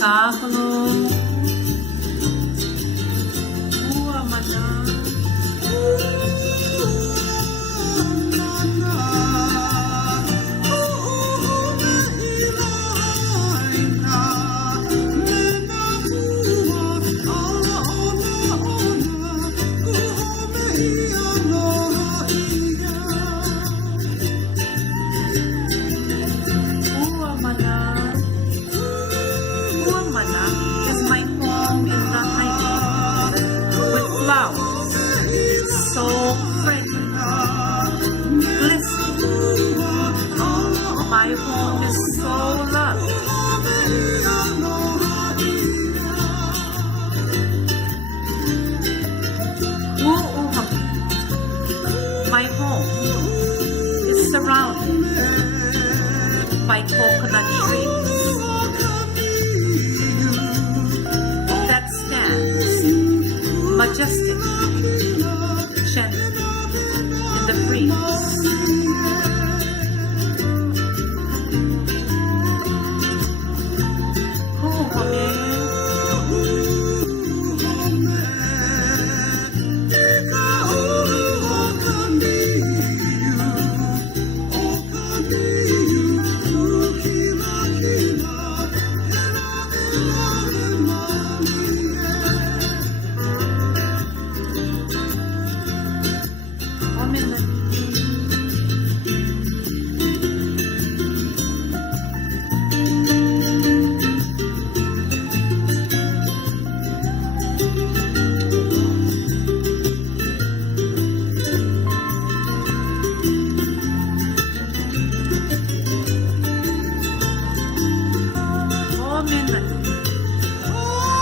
espetáculo. Rua Manã. Is my home in the highway with flowers so fragrant, glistening. My home is so lovely. My home is surrounded by coconut trees that stands majestic, gentle in the breeze.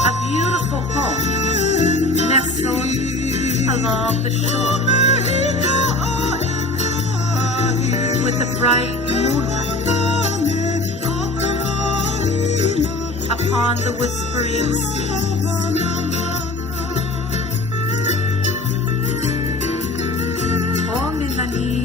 A beautiful home nestled along the shore with the bright moonlight upon the whispering seas. Oh, Minani.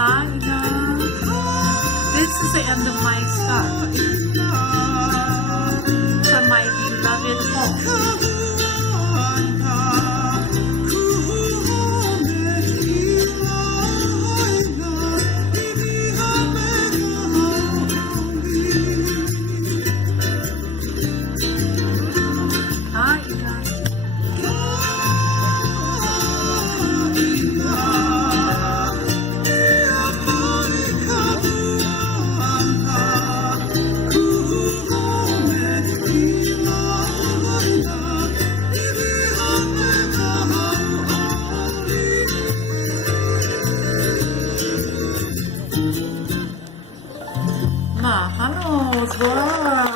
Hi, this is the end of my story from my beloved home. Mahalo, wow.